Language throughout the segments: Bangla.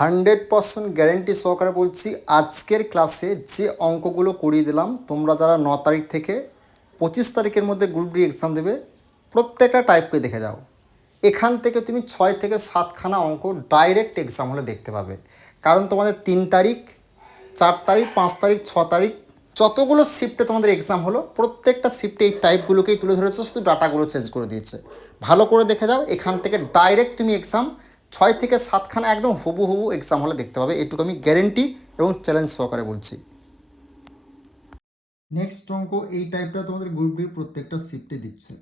100% গ্যারেন্টি সহকারে বলছি, আজকের ক্লাসে যে অঙ্কগুলো করিয়ে দিলাম, তোমরা যারা 9 তারিখ থেকে 25 তারিখের মধ্যে গ্রুপ ডি এক্সাম দেবে, প্রত্যেকটা টাইপকে দেখে যাও। এখান থেকে তুমি 6 থেকে 7খানা অঙ্ক ডাইরেক্ট এক্সাম হলে দেখতে পাবে। কারণ তোমাদের 3 তারিখ, 4 তারিখ, 5 তারিখ, 6 তারিখ যতগুলো শিফটে তোমাদের এক্সাম হলো, প্রত্যেকটা শিফটে এই টাইপগুলোকেই তুলে ধরেছে, শুধু ডাটাগুলো চেঞ্জ করে দিয়েছে। ভালো করে দেখে যাও, এখান থেকে ডাইরেক্ট তুমি এক্সাম 6 থেকে 7খানা একদম হুবহু এক্সাম হলে দেখতে পাবে। এটুকু আমি গ্যারেন্টি এবং চ্যালেঞ্জ সহকারে বলছি। নেক্সট অঙ্ক এই টাইপটা তোমাদের গ্রুপ ডির প্রত্যেকটা শিফটে দিচ্ছে।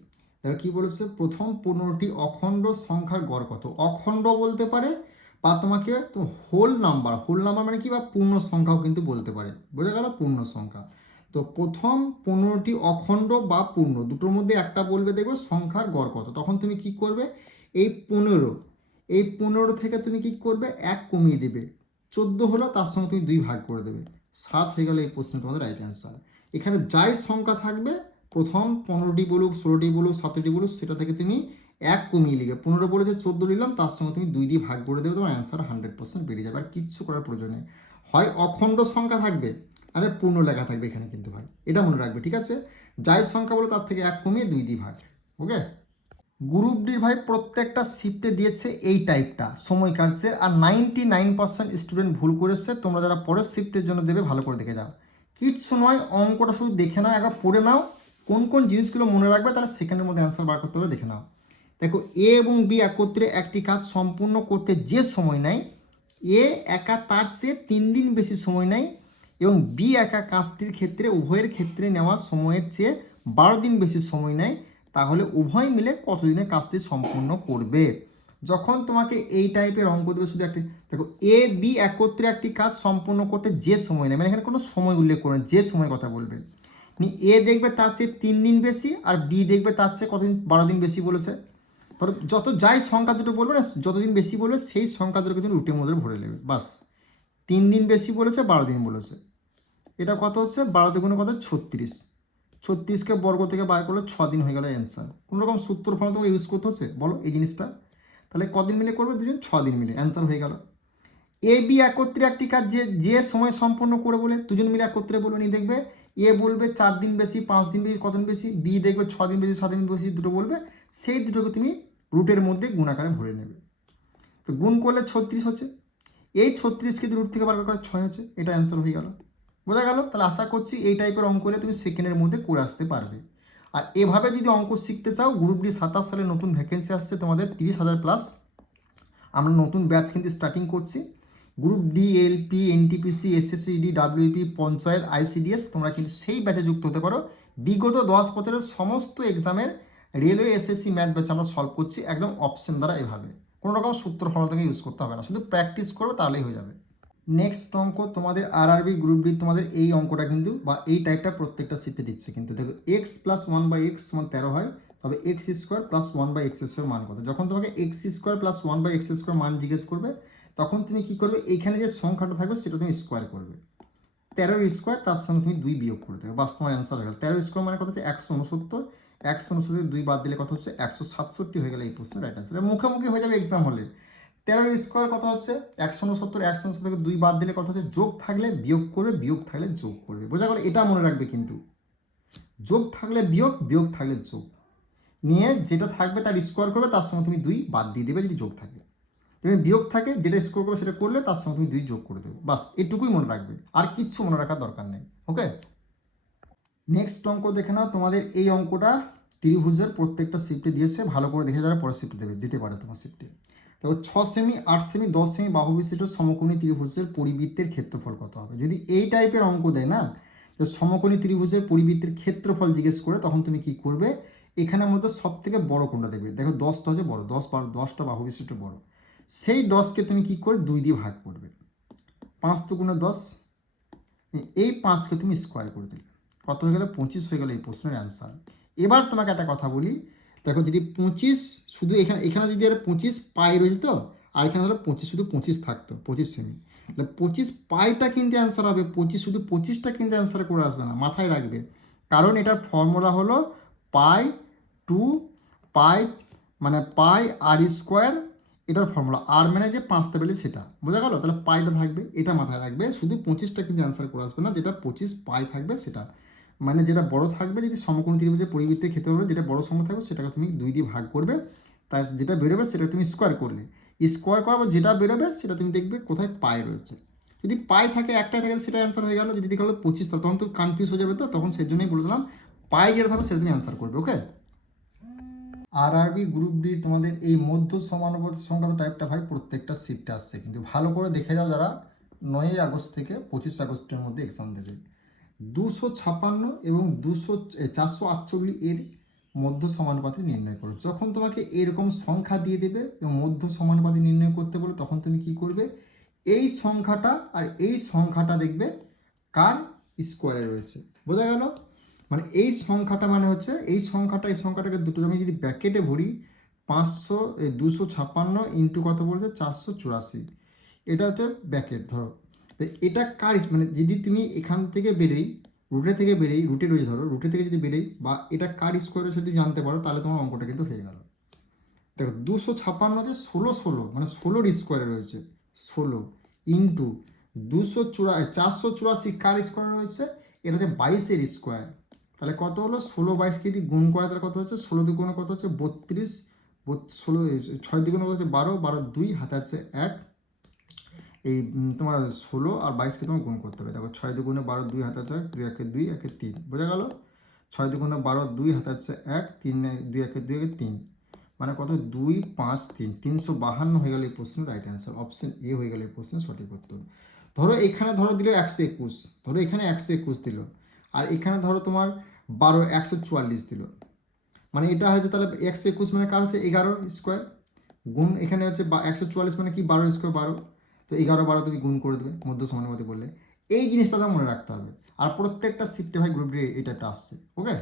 দেখো কী বলেছে, প্রথম 15টি অখণ্ড সংখ্যার গড় কত। অখণ্ড বলতে পারে বা তোমাকে হোল নাম্বার মানে কি, বা পূর্ণ সংখ্যাও কিন্তু বলতে পারে। বোঝা গেল, পূর্ণ সংখ্যা। তো প্রথম 15টি অখণ্ড বা পূর্ণ দুটোর মধ্যে একটা বলবে, দেখবে সংখ্যার গড় কত। তখন তুমি কি করবে, এই 15 থেকে তুমি কি করবে, 1 কমিয়ে দেবে। 14 হলো, তার সঙ্গে তুমি 2 ভাগ করে দেবে। 7 হয়ে গেল এই প্রশ্নে তোমাদের রাইট অ্যান্সার। এখানে যাই সংখ্যা থাকবে, প্রথম 15টি বলুক, 16টি বলুক, 17টি বলুক, সেটা থেকে তুমি 1 কমিয়ে লিখবে। 15 বলে যে 14 নিলাম, তার সঙ্গে তুমি 2 দিয়ে ভাগ করে দেবে, তোমার অ্যান্সার 100% বেরিয়ে যাবে। আর কিচ্ছু করার প্রয়োজন নেই। হয় অখণ্ড সংখ্যা থাকবে, আরে পূর্ণ লেখা থাকবে এখানে কিন্তু ভাই, এটা মনে রাখবে, ঠিক আছে। যাই সংখ্যা বলো তার থেকে 1 কমিয়ে 2 দিয়ে ভাগ। ওকে, গ্রুপ ডির ভাই প্রত্যেকটা শিফটে দিয়েছে এই টাইপটা সময় কাটছে, আর 99% স্টুডেন্ট ভুল করেছে। তোমরা যারা পরের শিফটের জন্য দেবে, ভালো করে দেখে যাও। কিচ্ছু নয়, অঙ্কটা শুধু দেখে নাও, একবার পড়ে নাও, কোন কোন জিনিসগুলো মনে রাখবে, তাহলে সেকেন্ডের মধ্যে অ্যান্সার বার করতে হবে, দেখে নাও। দেখো, এ এবং বি একত্রে একটি কাজ সম্পূর্ণ করতে যে সময় নেয়, এ একা তার চেয়ে 3 দিন বেশি সময় নেয়, এবং বি একা কাজটির ক্ষেত্রে উভয়ের ক্ষেত্রে নেওয়া সময়ের চেয়ে 12 দিন বেশি সময় নেয়, তাহলে উভয় মিলে কতদিনে কাজটি সম্পূর্ণ করবে। যখন তোমাকে এই টাইপের অঙ্ক দেবে, শুধু একটি দেখো, এ বি একত্রে একটি কাজ সম্পূর্ণ করতে যে সময় নেয়, মানে এখানে কোনো সময় উল্লেখ করে যে সময় কথা বলবে, এ দেখবে তার চেয়ে 3 দিন বেশি, আর বি দেখবে তার চেয়ে কতদিন, 12 দিন বেশি বলেছে। ধরো যত যাই সংখ্যা দুটো বলবে না, যতদিন বেশি বলবে সেই সংখ্যা দুটো কিন্তু রুটের মধ্যে ভরে নেবে, বাস। 3 দিন বেশি বলেছে, 12 দিন বলেছে, এটা কত হচ্ছে, 12 দুগুণে কত, 36। 36কে বর্গ থেকে বার করলে 6 দিন হয়ে গেল অ্যান্সার। কোনো রকম সূত্র ফর্ম তোমাকে ইউজ করতে হচ্ছে বলো এই জিনিসটা? তাহলে কদিন মিলে করবে, দুজন 6 দিন মিলে, অ্যান্সার হয়ে গেল। এ বি একত্রে একটি কাজ যে যে সময় সম্পন্ন করে বলে, দুজন মিলে একত্রে বলবে, নিয়ে দেখবে এ বলবে 4 দিন বেশি, 5 দিন বেশি, কতদিন বেশি, বি দেখবে 6 দিন বেশি, 7 দিন বেশি, দুটো বলবে, সেই দুটোকে তুমি রুটের মধ্যে গুণাকারে ভরে নেবে। তো গুণ করলে 36 হচ্ছে, এই 36কে রুট থেকে বার করে 6 হচ্ছে, এটা অ্যান্সার হয়ে গেল। বোঝা গেল? তাহলে আশা করছি এই টাইপের অঙ্ক হলে তুমি সেকেন্ডের মধ্যে করে আসতে পারবে। আর এভাবে যদি অঙ্ক শিখতে চাও, গ্রুপ ডি 27 সালে নতুন ভ্যাকেন্সি আসছে তোমাদের 30,000 প্লাস। আমরা নতুন ব্যাচ কিন্তু স্টার্টিং করছি। Group D, LP, NTPC, SSC, WP, panchayat, ICDS, তোমরা কিন্তু সেই ব্যাচে যুক্ত হতে পারো। বিগত 10 বছরের সমস্ত এক্সামের রেলওয়ে, এসএসসি, ম্যাথ ব্যাচ আমরা সলভ করছি একদম অপশন দ্বারা। এভাবে কোনো রকম সূত্র ফল থেকে ইউজ করতে হবে না, শুধু প্র্যাকটিস করবে, তাহলেই হয়ে যাবে। নেক্সট অঙ্ক তোমাদের আরআরবি গ্রুপ ডি, তোমাদের এই অঙ্কটা কিন্তু বা এই টাইপটা প্রত্যেকটা শিফটে দিচ্ছে কিন্তু। দেখো, এক্স প্লাস 1/x সমান 13 হয়, তবে এক্স স্কোয়ার প্লাস 1/x² মান কত। যখন তোমাকে এক্স স্কোয়ার প্লাস 1/x² মান জিজ্ঞেস করবে, তখন তুমি কি করবে, এখানে যে সংখ্যাটা থাকবে সেটা তুমি স্কোয়ার করবে। 13 স্কোয়ার, তার সঙ্গে তুমি 2 বিয়োগ করে দেবে, বাস তোমার অ্যান্সার হয়ে গেল। 13 স্কোয়ার মানে কত হচ্ছে 169, 169 2 বাদ দিলে কত হচ্ছে 167 হয়ে গেল এই প্রশ্নের রাইট অ্যান্সার। মুখোমুখি হয়ে যাবে এক্সাম হলে। 13 স্কোয়ার কত হচ্ছে 169, 169 থেকে 2 বাদ দিলে কত হচ্ছে, যোগ থাকলে বিয়োগ করবে, বিয়োগ থাকলে যোগ করবে। বোঝা গেল? এটা মনে রাখবে কিন্তু, যোগ থাকলে বিয়োগ, বিয়োগ থাকলে যোগ, নিয়ে যেটা থাকবে তার স্কোয়ার করবে, তার সঙ্গে তুমি 2 বাদ দিয়ে দেবে যদি যোগ থাকে। যদি বিয়োগ থাকে, যেটা স্কোয়ার করবে সেটা করলে তার সঙ্গে তুমি 2 যোগ করে দেবে, বাস এটুকুই মনে রাখবে, আর কিচ্ছু মনে রাখার দরকার নেই। ওকে, নেক্সট অঙ্ক দেখে নাও। তোমাদের এই অঙ্কটা ত্রিভুজের প্রত্যেকটা শিফটে দিয়েছে, ভালো করে দেখে যারা পরের শিফটে দিতে পারে তোমার শিফটে। তো 6 সেমি, 8 সেমি, 10 সেমি বাহু বিশিষ্ট সমকোণী ত্রিভুজের পরিবৃত্তের ক্ষেত্রফল কত হবে। যদি এই টাইপের অঙ্ক দেয় না, যে সমকোণী ত্রিভুজের পরিবৃত্তের ক্ষেত্রফল জিজ্ঞেস করে, তখন তুমি কি করবে, এখানের মধ্যে সব থেকে বড় কোনটা দেখবে। দেখো 10টা হচ্ছে বড়, 10টা বাহু বিশিষ্ট বড়, সেই 10কে তুমি কি করে 2 দিয়ে ভাগ করবে। 5 দুগুণে 10, এই 5কে তুমি স্কোয়ার করে দিলে কত হয়ে গেল, 25 হয়ে গেল এই প্রশ্নের অ্যান্সার। এবার তোমাকে একটা কথা বলি, দেখো যদি 25 শুধু এখানে এখানে যদি আর 25 পাই রয়েছে, তো আর এখানে ধরো 25 শুধু 25 থাকতো, 25 সেমি, তাহলে 25 পাইটা কিন্তু অ্যান্সার হবে, 25 শুধু 25টা কিন্তু অ্যান্সার করে আসবে না, মাথায় রাখবে। কারণ এটার ফর্মুলা হলো পাই টু পাই, মানে পাই আর স্কোয়ার এটার ফর্মুলা আর মানে যে 5টা বেলে সেটা বোঝা গেল। তাহলে পাইটা থাকবে, এটা মাথায় রাখবে। শুধু 25টা কিন্তু অ্যান্সার করে আসবে না, যেটা 25 পাই থাকবে সেটা, মানে যেটা বড় থাকবে, যদি সমকোণী ত্রিভুজের পরিবৃত্তে ক্ষেত্রে হবে, যেটা বড় সংখ্যা থাকবে সেটাকে তুমি 2 দিয়ে ভাগ করবে, তাই যেটা বেরোবে সেটা তুমি স্কোয়ার করলে, স্কোয়ার করার যেটা বেরোবে সেটা তুমি দেখবে কোথায় পাই রয়েছে। যদি পাই থাকে একটাই থাকে সেটা অ্যান্সার হয়ে গেল, যদি দেখা হলো 25 তখন তো কনফিউজ হয়ে যাবে, তো তখন সেই জন্যই বলে দিলাম পাই যেটা থাকবে সেটা তুমি অ্যান্সার করবে। ওকে, আরআরবি গ্রুপ ডি তোমাদের এই মধ্য সমানুপাতিক সংখ্যাত টাইপটা ভাই প্রত্যেকটা শিফটে আসছে, কিন্তু ভালো করে দেখে যাও যারা 9ই আগস্ট থেকে 25 আগস্টের মধ্যে এক্সাম দেবে। 256 এবং 448 এর মধ্য সমানুপাতি নির্ণয় করো। যখন তোমাকে এরকম সংখ্যা দিয়ে দেবে এবং মধ্য সমানুপাতি নির্ণয় করতে বলে, তখন তুমি কি করবে, এই সংখ্যাটা আর এই সংখ্যাটা দেখবে কার স্কোয়ারে রয়েছে। বোঝা গেল? মানে এই সংখ্যাটা মানে হচ্ছে এই সংখ্যাটাকে দুটো আমি যদি ব্র্যাকেটে ভরি, 256 ইন্টু কত বলছে 484, এটা হচ্ছে ব্র্যাকেট ধরো। এটা কার মানে যদি তুমি এখান থেকে বেরোই, রুটে রয়েছে ধরো, রুটে থেকে যদি বেরোই বা এটা কার স্কোয়ার যদি জানতে পারো, তাহলে তোমার অঙ্কটা কিন্তু হয়ে গেল। দেখো 256 যে 16 মানে 16 স্কোয়ারে রয়েছে, 16 ইন্টু 484 কার স্কোয়ারে রয়েছে, এটা হচ্ছে 22-এর স্কোয়ার। তাহলে কত হলো, 16-22কে যদি গুণ করে তাহলে কত হচ্ছে, 16 দুগুণে কত হচ্ছে 32, 16 6 দুগুণে কত হচ্ছে 12, 12 2 হাতে আছে 1, এই তোমার 16 আর 22কে তোমার গুণ করতে হবে। দেখো 6 দুগুণে 12, 2 হাতে আছে 2 একে 2 একে 3, বোঝা গেল? 6 দুগুণে 12, 2 হাতে আছে 1, 3 2 একে 2 একে 3, মানে কত 2 5 3, 352 হয়ে গেল এই প্রশ্নের রাইট অ্যান্সার। অপশন এ হয়ে গেল এই প্রশ্নের সঠিক উত্তর। ধরো এখানে ধরো দিল 121, ধরো এখানে 121 দিল, আর এখানে ধরো তোমার 144 দিল, মানে এটা হচ্ছে তাহলে 121 মানে কার হচ্ছে 11 স্কোয়ার, গুণ এখানে হচ্ছে 144 মানে কি 12 স্কোয়ার 12, তো 11 12 তুমি গুণ করে দেবে মধ্য সমানুপাতি বললে। এই জিনিসটা তো মনে রাখতে হবে, আর প্রত্যেকটা শিফটে ভাই গ্রুপ ডি এই টাইপটা আসছে। ওকে,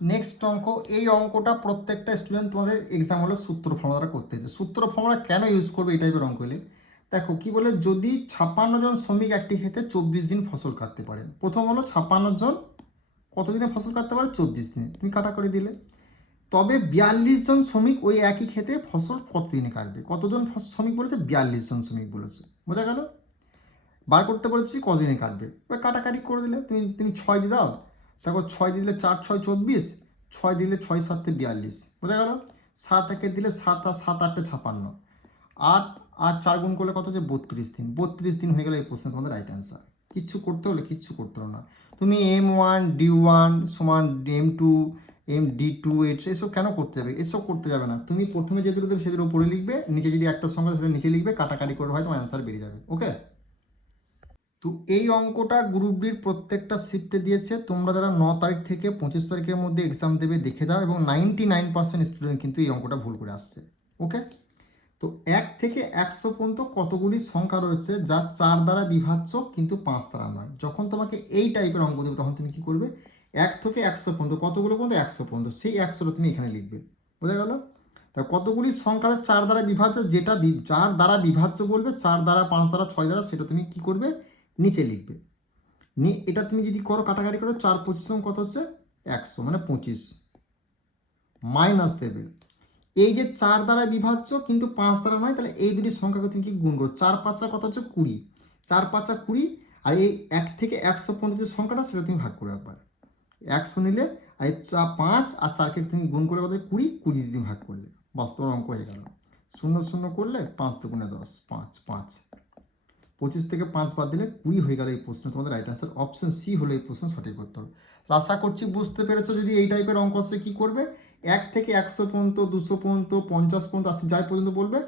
নেক্সট অঙ্ক। এই অঙ্কটা প্রত্যেকটা স্টুডেন্ট তোমাদের এক্সাম হলে সূত্র ফর্মুলাটা করতে হচ্ছে। সূত্র ফর্মুলা কেন ইউজ করবে এই টাইপের অঙ্ক হলে, দেখো কি বলে, যদি 56 জন শ্রমিক একটি ক্ষেতে 24 দিন ফসল কাটতে পারেন। প্রথম হলো 56 জন কতদিনে ফসল কাটতে পারে, 24 দিনে, তুমি কাটাকাটি দিলে। তবে 42 জন শ্রমিক ওই একই ক্ষেতে ফসল কতদিনে কাটবে, কতজন শ্রমিক বলেছে, 42 জন শ্রমিক বলেছে, বোঝা গেল? বার করতে বলেছি কদিনে কাটবে, ওই কাটাকাটি করে দিলে তুমি তুমি 6 দিয়ে দাও, তারপর 6 দিলে 4 6 24, 6 দিলে 6 7 42, বোঝা গেল? 7 একে দিলে 7 আর 7 8 56, 8 আর 4 গুণ করলে কত হচ্ছে 32 দিন, 32 দিন হয়ে গেলে এই প্রশ্নে তোমাদের রাইট অ্যান্সার। কিচ্ছু করতে হলে কিচ্ছু করতে হলো না, তুমি M1 D1 সমান M2 MD2 এসব কেন করতে যাবে, এসব করতে যাবে না, তুমি প্রথমে যেগুলো দেবে সেদের উপরে লিখবে, নিচে যদি একটা সংখ্যা সেটা নিচে লিখবে, কাটাকাটি করে হয় তোমার অ্যান্সার বেরিয়ে যাবে। ওকে, তো এই অঙ্কটা গ্রুপ ডির প্রত্যেকটা শিফটে দিয়েছে। তোমরা যারা 9 তারিখ থেকে 25 তারিখের মধ্যে এক্সাম দেবে দেখে যাও, এবং 99% স্টুডেন্ট কিন্তু এই অঙ্কটা ভুল করে আসছে। ওকে, তো 1 থেকে 100 পর্যন্ত কতগুলি সংখ্যা রয়েছে যা 4 দ্বারা বিভাজ্য কিন্তু 5 দ্বারা নয়। যখন তোমাকে এই টাইপের অঙ্ক দেবে তখন তুমি কি করবে, 1 থেকে 100 পর্যন্ত কতগুলো পর্যন্ত, 100 পর্যন্ত, সেই 100টা তুমি এখানে লিখবে। বোঝা গেল? তা কতগুলি সংখ্যা 4 দ্বারা বিভাজ্য, যেটা 4 দ্বারা বিভাজ্য বলবে, 4 দ্বারা 5 দ্বারা 6 দ্বারা, সেটা তুমি কি করবে, নিচে লিখবে। এটা তুমি যদি করো কাটাকাটি করো, 4 25 কত হচ্ছে 100, মানে 25, মাইনাস দেবে এই যে 4 দ্বারা বিভাজ্য কিন্তু 5 দ্বারা নয়, তাহলে এই দুটি সংখ্যাকে তুমি কি গুণ করো, 4 5 কত হচ্ছে 20, 4 5 20, আর এই 1 থেকে 100 পর্যন্ত যে সংখ্যাটা সেটা তুমি ভাগ করো একবার, 100 নিলে আর 5 আর 4কে তুমি গুণ করলে কত 20, 20 দিয়ে তুমি ভাগ করলে, বাস্তব অঙ্ক হয়ে গেল। 0 0 করলে 5 দুগুণে 10, 5 5, 25 থেকে 5 বাদ দিলে 20 হয়ে গেল এই প্রশ্ন তোমাদের রাইট অ্যান্সার। অপশন সি হলো এই প্রশ্ন সঠিক উত্তর। আশা করছি বুঝতে পেরেছো। যদি এই টাইপের অঙ্ক আসে কি করবে, 1 থেকে 100 পর্যন্ত, 200 পর্যন্ত, 50 পর্যন্ত, 80 যাই পর্যন্ত বলবে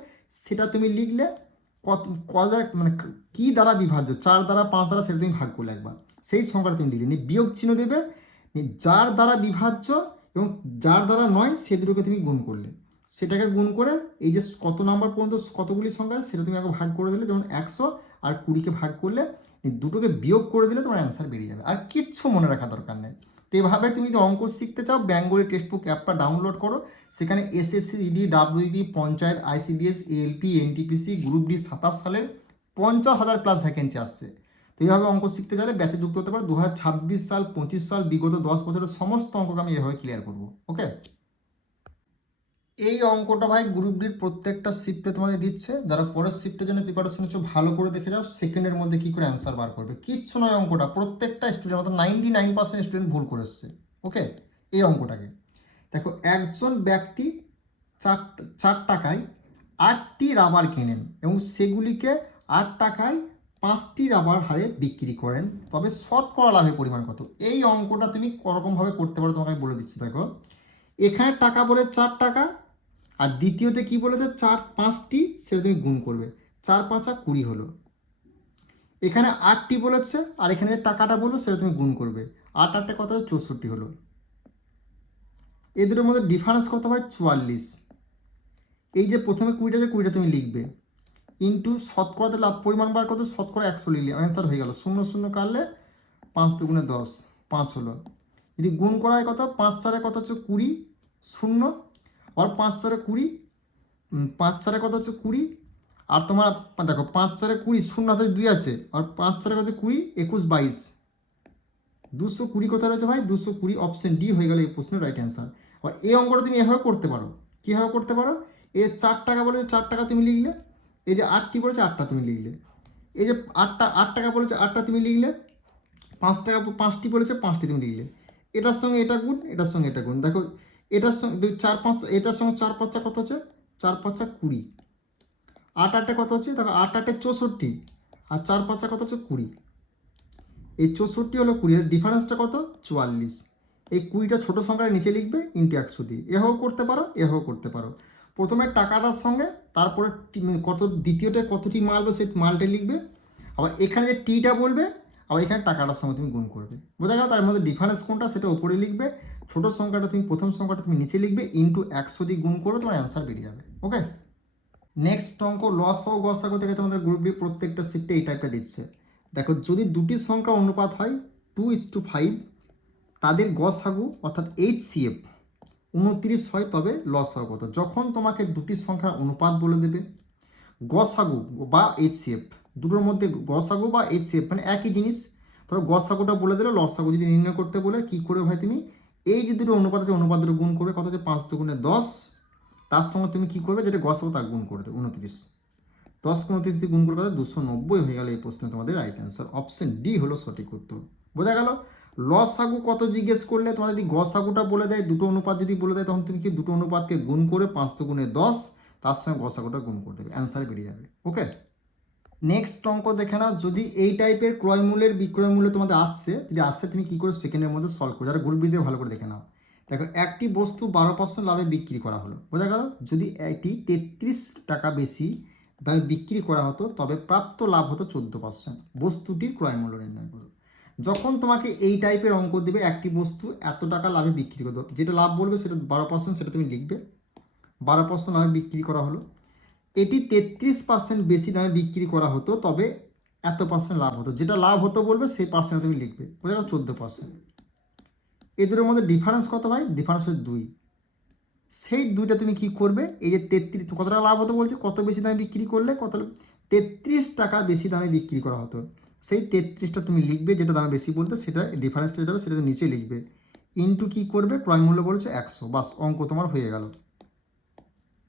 সেটা তুমি লিখলে, কত মানে কি দ্বারা বিভাজ্য, 4 দ্বারা 5 দ্বারা, সেটা তুমি ভাগ করলে একবার, সেই সংখ্যাটা তুমি লিখলে, বিয়োগ চিহ্ন দেবে, যার দ্বারা বিভাজ্য এবং যার দ্বারা নয় সে দুটোকে তুমি গুণ করলে, সেটাকে গুণ করে এই যে কত নাম্বার পর্যন্ত কতগুলি সংখ্যা সেটা তুমি আগে ভাগ করে দিলে, যেমন 100 আর 20কে ভাগ করলে, এই দুটোকে বিয়োগ করে দিলে তোমার অ্যান্সার বেরিয়ে যাবে, আর কিচ্ছু মনে রাখা দরকার নেই। তো এভাবে তুমি যদি অঙ্ক শিখতে চাও, বেঙ্গলি টেক্সটবুক অ্যাপটা ডাউনলোড করো, সেখানে SSC, ED, WB, panchayat, ICDS, ALP, NTPC, group D 27 সালের 50,000 প্লাস ভ্যাকেন্সি আসছে। তো এইভাবে অঙ্ক শিখতে চাইলে ব্যাচে যুক্ত হতে পারো। 2026 সাল, 25 সাল, বিগত 10 বছরের সমস্ত অঙ্ককে আমি এভাবে ক্লিয়ার করবো। ওকে, এই অঙ্কটা ভাই গ্রুপ ডির প্রত্যেকটা শিফটে তোমাদের দিচ্ছে, যারা পরের শিফটের জন্য প্রিপারেশন নিচ্ছ ভালো করে দেখে যাও, সেকেন্ডের মধ্যে কি করে অ্যান্সার বার করবে। কিচ্ছু নয় অঙ্কটা, প্রত্যেকটা স্টুডেন্ট অর্থাৎ 99% স্টুডেন্ট ভুল করে এসছে। ওকে, এই অঙ্কটাকে দেখো, একজন ব্যক্তি চার চার টাকায় 8টি রাবার কেনেন এবং সেগুলিকে 8 টাকায় 5টি রাবার হারে বিক্রি করেন, তবে শতকরা লাভের পরিমাণ কত। এই অঙ্কটা তুমি কোরকমভাবে করতে পারো তোমাকে আমি বলে দিচ্ছি। দেখো, এখানে টাকা বলে 4 টাকা, আর দ্বিতীয়তে কি বলেছে 4 5টি, সেটা তুমি গুণ করবে, 4 5 20 হলো। এখানে 8টি বলেছে আর এখানে টাকাটা বলবো সেটা তুমি গুণ করবে, 8 8 কত হয় 64 হলো। এই দুটোর মধ্যে ডিফারেন্স কত হয় 44। এই যে প্রথমে 20টা, যে 20টা তুমি লিখবে ইন্টু শতকরাতে লাভ পরিমাণ বার কত, শতকরা 100 লিখলে অ্যান্সার হয়ে গেল। 0 0 কাটলে 5 দুগুণে 10, 5 হলো। যদি গুণ করা হয় কত, 5 4 কত হচ্ছে 20, 0 আর 5 4 20, 5 4 কত হচ্ছে 20, আর তোমার দেখো 5 4 20, 0 হাতে 2 আছে, আর 5 4 কত 20, 21 22, 220 কোথায় রয়েছে ভাই, 220, অপশন ডি হয়ে গেল এই প্রশ্নের রাইট অ্যান্সার। আর এই অঙ্কটা তুমি এভাবে করতে পারো। কীভাবে করতে পারো, এই 4 টাকা বলেছে 4 টাকা তুমি লিখলে, এই যে 8টি বলেছে 8টা তুমি লিখলে, এই যে 8 টাকা বলেছে 8টা তুমি লিখলে, 5 টাকা 5টি বলেছে 5টি তুমি লিখলে, এটার সঙ্গে এটা গুণ, এটার সঙ্গে এটা গুণ। দেখো এটার সঙ্গে 4 5, এটার সঙ্গে 4 5 কত হচ্ছে, 4 5 20, 8 8 কত হচ্ছে, দেখো 8 8 64, আর 4 5 কত হচ্ছে 20, এই 64 হলো 20, এর ডিফারেন্সটা কত 44। এই 20টা ছোটো সংখ্যার নিচে লিখবে ইন্টু 100 দিয়ে। এভাবেও করতে পারো, এভাবেও করতে পারো। প্রথমে টাকাটার সঙ্গে তারপরে কত, দ্বিতীয়টা কতটি মাল হবে সেই মালটা লিখবে, আবার এখানে যে টিটা বলবে, আবার এখানে টাকাটার সঙ্গে তুমি গুণ করবে। বোঝা গেল, তার মধ্যে ডিফারেন্স কোনটা সেটা উপরে লিখবে, ছোটো সংখ্যাটা তুমি প্রথম সংখ্যাটা তুমি নিচে লিখবে, ইন্টু 100 দিয়ে গুণ করবে, তোমার অ্যান্সার বেরিয়ে যাবে। ওকে, নেক্সট অঙ্ক লসাগু গসাগু থেকে তোমাদের গ্রুপ ডি প্রত্যেকটা শিফটে এই টাইপটা দিচ্ছে। দেখো, যদি দুটি সংখ্যা অনুপাত হয় 2:5, তাদের গসাগু অর্থাৎ HCF 29 হয়, তবে লসাগু কত। যখন তোমাকে দুটি সংখ্যার অনুপাত বলে দেবে, গসাগু বা HCF দুটোর মধ্যে, গসাগু বা HCF মানে একই জিনিস, ধরো গসাগুটা বলে দিলে, লসাগু যদি নির্ণয় করতে বলে কী করবে ভাই, তুমি এই যে দুটো অনুপাত আছে অনুপাত দুটো গুণ করবে, কত হচ্ছে 5 দুগুণে 10, তার সঙ্গে তুমি কী করবে, যেটা গসাগু তার গুণ করে দেবে 29, 10 29 দিয়ে গুণ করে কত 290 হয়ে গেল এই প্রশ্নে তোমাদের রাইট অ্যান্সার। অপশন ডি হলো সঠিক উত্তর। বোঝা গেল, লসাগু কত জিজ্ঞেস করলে তোমার যদি গসাগুটা বলে দেয়, দুটো অনুপাত যদি বলে দেয়, তখন তুমি কি দুটো অনুপাতকে গুণ করে 5 দুগুণে 10, তার সঙ্গে গসাগুটা গুণ করে দেবে, অ্যান্সার বেরিয়ে যাবে। ওকে, নেক্সট অঙ্ক দেখে নাও। যদি এই টাইপের ক্রয় মূল্যের বিক্রয় মূল্য তোমাদের আসছে, যদি আসছে তুমি কী করে সেকেন্ডের মধ্যে সলভ করো, যারা গ্রুপ বি দিয়ে ভালো করে দেখে নাও। দেখো, একটি বস্তু 12% লাভে বিক্রি করা হলো। বোঝা গেল, যদি এটি 33 টাকা বেশি দামে বিক্রি করা হতো, তবে প্রাপ্ত লাভ হতো 14%। বস্তুটির ক্রয় মূল্য নির্ণয় করো। যখন তোমাকে এই টাইপের অঙ্ক দেবে, একটি বস্তু এত টাকা লাভে বিক্রি করতো, যেটা লাভ বলবে সেটা 12%, সেটা তুমি লিখবে, 12% লাভে বিক্রি করা হলো। এটি 33% বেশি দামে বিক্রি করা হতো, তবে এত পার্সেন্ট লাভ হতো, যেটা লাভ হতো বলবে সেই পার্সেন্ট তুমি লিখবে। বোঝা গেল, 14%। এই দুটোর মধ্যে ডিফারেন্স কত ভাই, ডিফারেন্স হচ্ছে 2। সেই দুইটা তুমি কি করবে, এই যে 33 কত টাকা লাভ হতো বলতে, কত বেশি দামে বিক্রি করলে, কত 33 টাকা বেশি দামে বিক্রি করা হতো, সেই 33টা তুমি লিখবে, যেটা দামে বেশি বলতে সেটা ডিফারেন্সটা যেটা হবে সেটা নিচে লিখবে, ইন্টু কি করবে, ক্রয় মূল্য বলেছে 100, বাস অঙ্ক তোমার হয়ে গেল।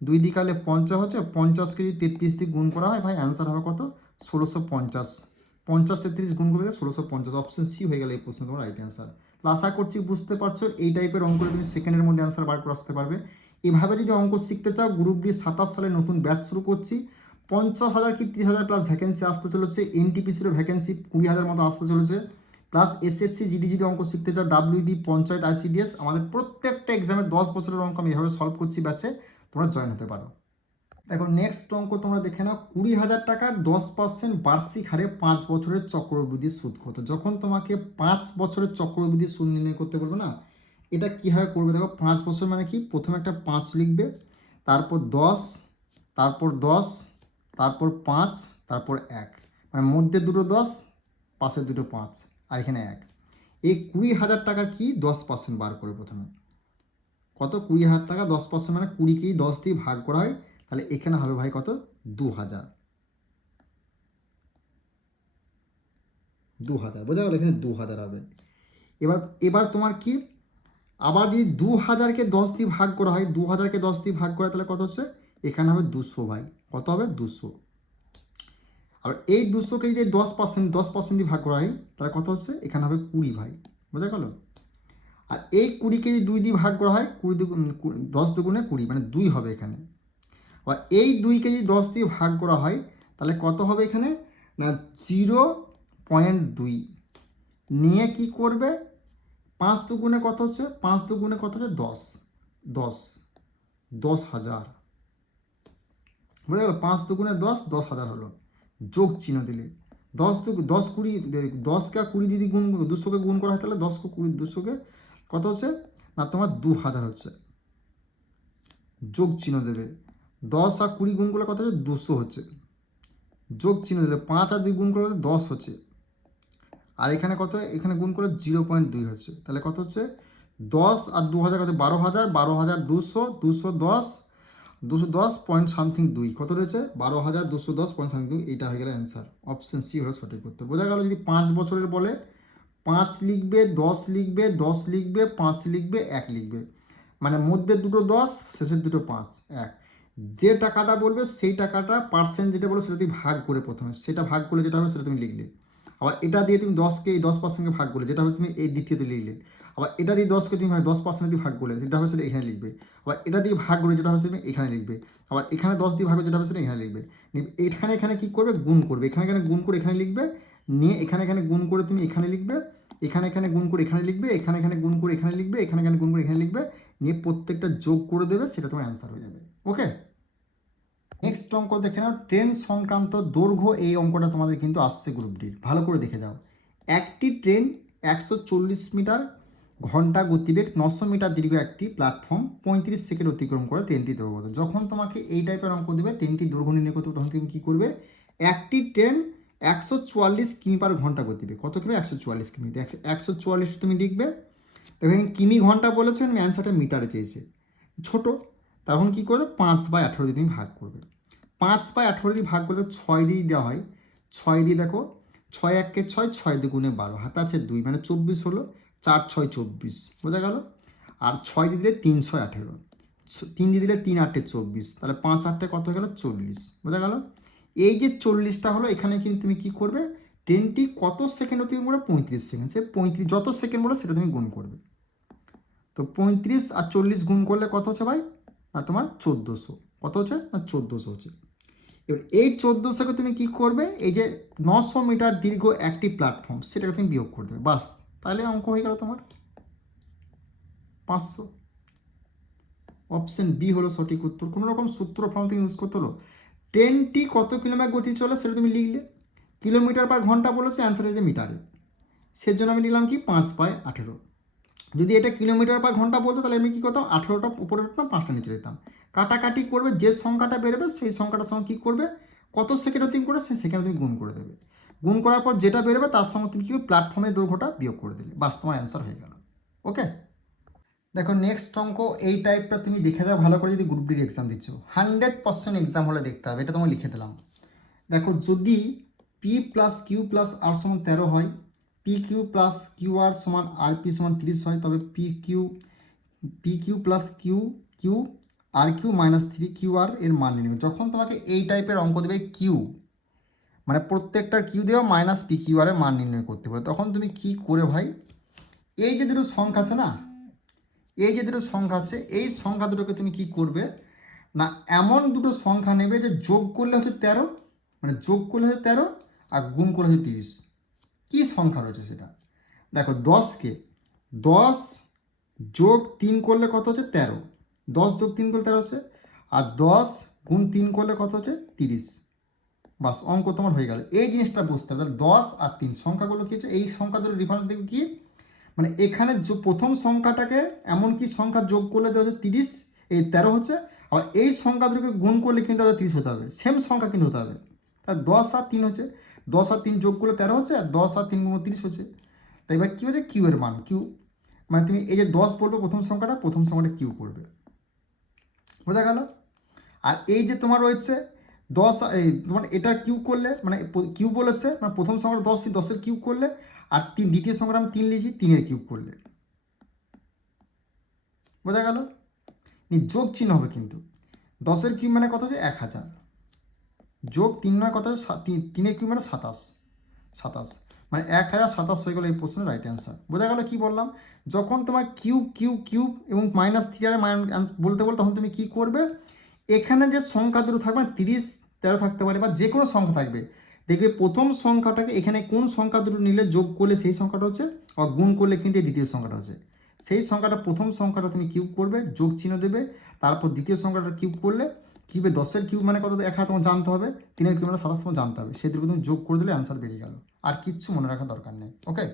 2 দিকে আলে 50 হচ্ছে, 50 কেজি 33 দিয়ে গুণ করা হয় ভাই, অ্যান্সার হবে কত 1650, 50 33 গুণ করে 1650, অপশন সি হয়ে গেল এই প্রশ্ন তোমার রাইট অ্যান্সার। আশা করছি বুঝতে পারছো, এই টাইপের অঙ্ক তুমি সেকেন্ডের মধ্যে অ্যান্সার বার করে আসতে পারবে। এভাবে যদি অঙ্ক শিখতে চাও, গ্রুপ ডি 27 সালে নতুন ব্যাচ শুরু করছি, 50,000 কি 30,000 প্লাস ভ্যাকেন্সি আসতে চলেছে, এনটিপিসিরও ভ্যাকেন্সি 20,000 মতো আসতে চলেছে, প্লাস এসএসসি জিডি যদি অঙ্ক শিখতে চাও, ডাব্লিউবি, পঞ্চায়েত, আইসিডিএস, আমাদের প্রত্যেকটা এক্সামে 10 বছরের অঙ্ক আমি এভাবে সলভ করছি ব্যাচে, তোমরা জয়েন হতে পারো। দেখো, নেক্সট অঙ্ক তোমরা দেখে নাও। 20,000 টাকার 10% বার্ষিক হারে 5 বছরের চক্রবৃদ্ধি সুদ কত। যখন তোমাকে 5 বছরের চক্রবৃদ্ধি সুদ নির্ণয় করতে বলবো না, এটা কীভাবে করবে দেখো, 5 বছর মানে কি, প্রথমে একটা 5 লিখবে, তারপর 10, তারপর 10, তারপর 5, তারপর 1, মানে মধ্যে দুটো 10, পাশে দুটো 5, আর এখানে 1। এই 20,000 টাকার কি 10% বার করে প্রথমে, কত 20,000 টাকা 10% মানে 20কেই 10 দিয়ে ভাগ করা হয়, তাহলে এখানে হবে ভাই কত 2,000, 2,000 বোঝা গেল, এখানে 2,000 হবে। এবার এবার তোমার কি আবার যদি 2000কে 10 দিয়ে ভাগ করা হয়, 2000কে 10 দিয়ে ভাগ করা তাহলে কত হচ্ছে, এখানে হবে 200 ভাই, কত হবে 200। আর এই 200কে যদি 10% দিয়ে ভাগ করা হয় তাহলে কত হচ্ছে, এখানে হবে 20 ভাই, বোঝা গেল। আর এই 20কে যদি 2 দিয়ে ভাগ করা হয়, 10 দুগুণে 20 মানে 2 হবে এখানে। আর এই 2কে যদি 10 দিয়ে ভাগ করা হয় তাহলে কত হবে এখানে না 0.2 নিয়ে কি করবে, 5 দুগুণে কত হচ্ছে, 5 দুগুণে কত হচ্ছে 10,000 বুঝা গেল। 5 দুগুণে 10,000 হলো, যোগ চিহ্ন দিলে 10 20 10কে 20 দিয়ে গুণ 200কে গুণ করা হয় তাহলে 10কে 20 200কে কত হচ্ছে না তোমার 2000 হচ্ছে, যোগ চিহ্ন দেবে। 10 আর 20 গুণ করলে কত হচ্ছে 200 হচ্ছে, যোগ চিহ্ন দিলে 5 আর 2 গুণ করলে 10 হচ্ছে, আর এখানে কত, এখানে গুণ করে 0.2 হচ্ছে, তাহলে কত হচ্ছে 10 আর 2000 কত 12,000, 12,200, 210 পয়েন্ট সামথিং 2 কত রয়েছে 12,210 পয়েন্ট সামথিং 2, এটা হয়ে গেল অ্যান্সার। অপশন সি হলো সঠিক উত্তর। বোঝা গেল। যদি 5 বছরের বলে 5 লিখবে, 10 লিখবে, 10 লিখবে, 5 লিখবে, 1 লিখবে, মানে মধ্যে দুটো 10 শেষের দুটো 5 1, যে টাকাটা বলবে সেই টাকাটা পার্সেন্ট যেটা বলবে সেটা তুমি ভাগ করে প্রথমে, সেটা ভাগ করলে যেটা হবে সেটা তুমি লিখলে। আবার এটা দিয়ে তুমি 10কে এই 10%কে ভাগ করলে যেটা হবে তুমি এই দ্বিতীয়তে লিখলে। আবার এটা দিয়ে 10কে তুমি 10% দিয়ে ভাগ করলে যেটা হবে সেটা এখানে লিখবে। আবার এটা দিয়ে ভাগ করে যেটা হবে সেটা তুমি এখানে লিখবে। আবার এখানে 10 দিয়ে ভাগ করে যেটা হবে সেটা এখানে লিখবে। এখানে এখানে কী করবে, গুণ করবে, এখানে এখানে গুণ করে এখানে লিখবে, নিয়ে এখানে এখানে গুণ করে তুমি এখানে লিখবে, এখানে এখানে গুণ করে এখানে লিখবে, এখানে এখানে গুণ করে এখানে লিখবে, এখানে এখানে গুণ করে এখানে লিখবে, নিয়ে প্রত্যেকটা যোগ করে দেবে, সেটা তোমার অ্যান্সার হয়ে যাবে। ওকে, নেক্সট অঙ্ক দেখে নাও। ট্রেন সংক্রান্ত দৈর্ঘ্য, এই অঙ্কটা তোমাদের কিন্তু আসছে গ্রুপ ডির, ভালো করে দেখে যাও। একটি ট্রেন 140 মিটার ঘন্টা গতিবেগ, 900 মিটার দীর্ঘ একটি প্ল্যাটফর্ম 35 সেকেন্ড অতিক্রম করে ট্রেনটি দৈর্ঘ্য। যখন তোমাকে এই টাইপের অঙ্ক দেবে, ট্রেনটি দৈর্ঘ্য নির্ণয় করতে হবে, তখন তুমি কী করবে, একটি ট্রেন 144 কিমি পার ঘন্টা গতিবেগ, কত কিমি 144 কিমি, 144 তুমি লিখবে। দেখেন কিমি ঘন্টা বলেছেন, অ্যান্সারটা মিটারে চেয়েছে, ছোট, তখন কী করবে 5/18 দিয়ে তুমি ভাগ করবে। 5/18 দিয়ে ভাগ করলে 6 দিয়ে দেওয়া হয়, 6 দিয়ে দেখো 6 1 6, 6 2 12, হাতে আছে 2 মানে 24 হলো, 4 6 24, বোঝা গেল। আর 6 দিয়ে দিলে 3 6 18, 3 দিয়ে দিলে 3 8 24, তাহলে 5 8 কত হয়ে গেল 40, বোঝা গেল। এই যে 40টা হলো, এখানে কিন্তু তুমি কী করবে, ট্রেনটি কত সেকেন্ড অতিক্রম করে 35 সেকেন্ড, সে 35 যত সেকেন্ড বলো সেটা তুমি গুণ করবে। তো 35 আর 40 গুণ করলে কত হচ্ছে ভাই, আর তোমার 1400, কত হচ্ছে না 1400 হচ্ছে। এবার এই 1400কে তুমি কি করবে, এই যে 900 মিটার দীর্ঘ একটি প্ল্যাটফর্ম সেটাকে তুমি বিয়োগ করে দেবে, বাস, তাহলে অঙ্ক হয়ে গেল তোমার 500। অপশন বি হলো সঠিক উত্তর। কোনো রকম সূত্র ফর্ম থেকে ইউজ করতে হলো, ট্রেনটি কত কিলোমিটার গতি চলে সেটা তুমি লিখলে, কিলোমিটার পার ঘন্টা বলেছে, অ্যান্সার হয়েছে মিটারে, সেজন্য আমি নিলাম কি 5/18। যদি এটা কিলোমিটার পার ঘন্টা বলতো তাহলে আমি কী করতাম, 18টা উপরে উঠতাম, 5টা নিচে যেতাম, কাটাকাটি করবে, যে সংখ্যাটা বেরোবে সেই সংখ্যাটার সঙ্গে কী করবে, কত সেকেন্ড অতিক্রম করে সেই সেকেন্ড তুমি গুণ করে দেবে, গুণ করার পর যেটা বেরোবে তার সঙ্গে তুমি কী প্ল্যাটফর্মের দৈর্ঘ্যটা বিয়োগ করে দিলে, বাস তোমার অ্যান্সার হয়ে গেল। ওকে, দেখো নেক্সট অঙ্ক, এই টাইপটা তুমি দেখে যাও ভালো করে, যদি গ্রুপ ডির এক্সাম দিচ্ছ, 100% এক্সাম হলে দেখতে হবে, এটা তোমার লিখে দিলাম। দেখো যদি পি প্লাস কিউ প্লাস আর সমান 13 হয়, P Q plus Q R সমান আর পি সমান 30 হয়, তবে P Q plus Q R Q minus 3 Q R এর মান নির্ণয়। যখন তোমাকে এই টাইপের অঙ্ক দেবে, কিউ মানে প্রত্যেকটার কিউ দেওয়া মাইনাস পি কিউ আর এর মান নির্ণয় করতে পারে, তখন তুমি কি করে ভাই, এই যে দুটো সংখ্যা আছে না, এই যে দুটো সংখ্যা আছে, এই সংখ্যা দুটোকে তুমি কি করবে না, এমন দুটো সংখ্যা নেবে যে যোগ করলে হচ্ছে 13, মানে যোগ করলে হচ্ছে 13 আর গুণ করলে হচ্ছে 30। কী সংখ্যা রয়েছে সেটা দেখো, 10কে 10 যোগ 3 করলে কত হচ্ছে 13, 10 যোগ 3 করলে 13 হচ্ছে, আর 10 গুণ 3 করলে কত হচ্ছে 30, বাস অঙ্ক তোমার হয়ে গেল। এই জিনিসটা বুঝতে হবে, তাহলে 10 আর 3 সংখ্যাগুলো কী হচ্ছে, এই সংখ্যা দুটো ডিফারেন্স দেখবে কি, মানে এখানে প্রথম সংখ্যাটাকে এমন কি সংখ্যা যোগ করলে দেওয়া হচ্ছে 30, এই 13 হচ্ছে, আর এই সংখ্যা দুটোকে গুণ করলে কিন্তু 30 হতে হবে, সেম সংখ্যা কিন্তু হতে হবে। তাহলে 10 আর 3 হচ্ছে, 10 আর 3 যোগ করলে 13 হচ্ছে, আর 10 আর 3 গুণ 30 হচ্ছে। তাই এবার কী হচ্ছে, কিউ এর মান, কিউ মানে তুমি এই যে 10 বলবে প্রথম সংখ্যাটা কিউ করবে, বোঝা গেল। আর এই যে তোমার রয়েছে 10, এই তোমার এটা কিউ করলে, মানে কিউ বলেছে, মানে প্রথম সংখ্যাটা 10, 10-এর কিউব করলে, আর দ্বিতীয় সংখ্যাটা আমি 3 লিখি, 3-এর কিউব করলে, বোঝা গেল? যোগ চিহ্ন হবে কিন্তু 10-এর কিউব মানে কত হচ্ছে 1000, যোগ 3 নয় কত হচ্ছে 3-এর কিউব মানে 27, মানে 1027 হয়ে গেল এই প্রশ্নের রাইট অ্যান্সার। বোঝা গেল কি বললাম? যখন তোমার কিউব কিউব কিউব এবং -3 আর বলতে বলতে তখন তুমি কি করবে, এখানে যে সংখ্যা দুটো থাকবে 30 13 থাকতে পারে বা যে কোনো সংখ্যা থাকবে, দেখবে প্রথম সংখ্যাটাকে এখানে কোন সংখ্যা দুটো নিলে যোগ করলে সেই সংখ্যাটা হচ্ছে, আর গুণ করলে কিন্তু এই দ্বিতীয় সংখ্যাটা হচ্ছে, সেই সংখ্যাটা প্রথম সংখ্যাটা তুমি কিউব করবে, যোগ চিহ্ন দেবে, তারপর দ্বিতীয় সংখ্যাটা কিউব করলে কিউবে 10-এর কিউব মানে কত 1000 তোমার জানতে হবে, 3-এর কিউব মানে 27 তোমার জানতে হবে, সেই দুটো তুমি যোগ করে দিলে অ্যান্সার বেরিয়ে গেল। আর কিচ্ছু মনে রাখার দরকার নেই। ওকে।